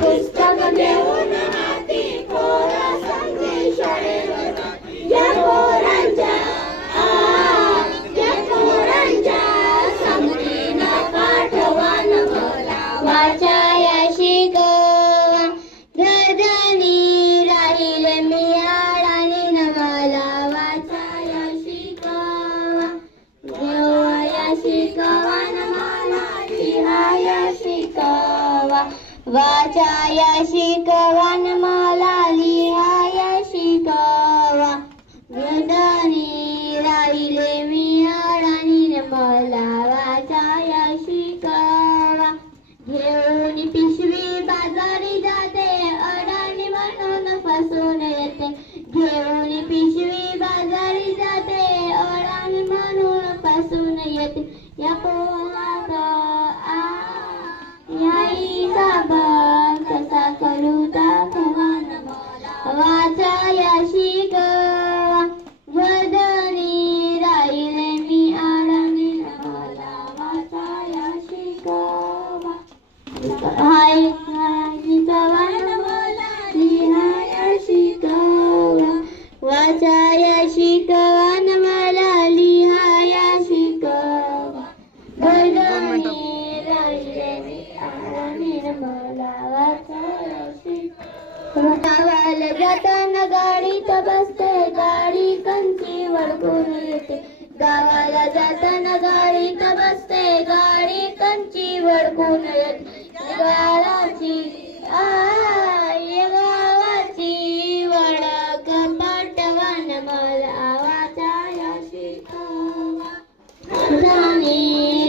पुस्तक घेऊन हाती पोरा संधी शाळेवर या पोरांच्या संगतीनं पाठवान मला वाचाया शिकवा धरणी राहिले मी आडाने न मला वाचाया शिकवा घेऊया शिकवा न मला लिहाया शिकवा वाचाया शिकवा न मला लिहाया शिकवा धरणी राहिले मी आडाने मला वाचाया शिकवा घेऊन पिशवी बाजारी जाते अडाणी म्हणून फसून येते घेऊन पिशवी बाजारी जाते अडाणी म्हणून फसून येते या पोरात याईचा बघ कसा करू दाखवान मला वाचाया शिकवा वर्धनी राहिले मी आडाणी मला वाचाया शिकवा हाय शिकवान मला लिहाया शिकवा वाचाया शिकवान मला लिहाया शिकवा वर्धनी राहिले मी आडाणी मला वाचाया शिकवा गावाला जाताना गाडीत बसते गाडी कंची वळकून येते गावाला जाताना गाडीत बसते गाडी कंची वळकून येते गावाची वळख पाठवान मला वाचाया शिकवा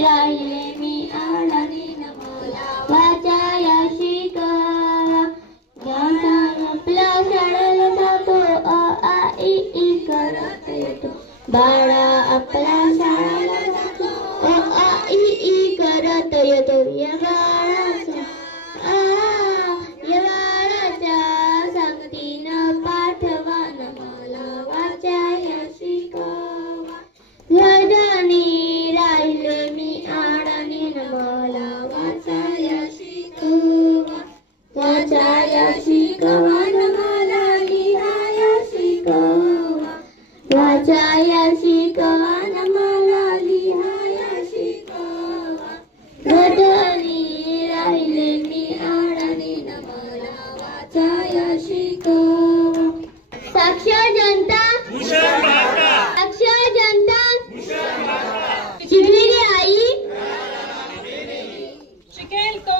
राहिले मी आडाणी मला वाचाया शिकवा आपल्या शाळेला जातो आ इ ई करत येतो बाळा आपल्या शाळेला जातो आ इ ई करत येतो या बाळाच्या संगतीनं पाठवान मला वाचाया शिकवा धरणी राहिले मी आडाणी मला वाचाया शिकवा वाचाया शिकवा मला लिहाया शिकवा वाचाया शिकवा मला लिहाया शिकवा धरणी राहिले मी आडाणी मला वाचाया शिकवा साक्षर जनता साक्षर जनता शिकलेली आई शिकेल तो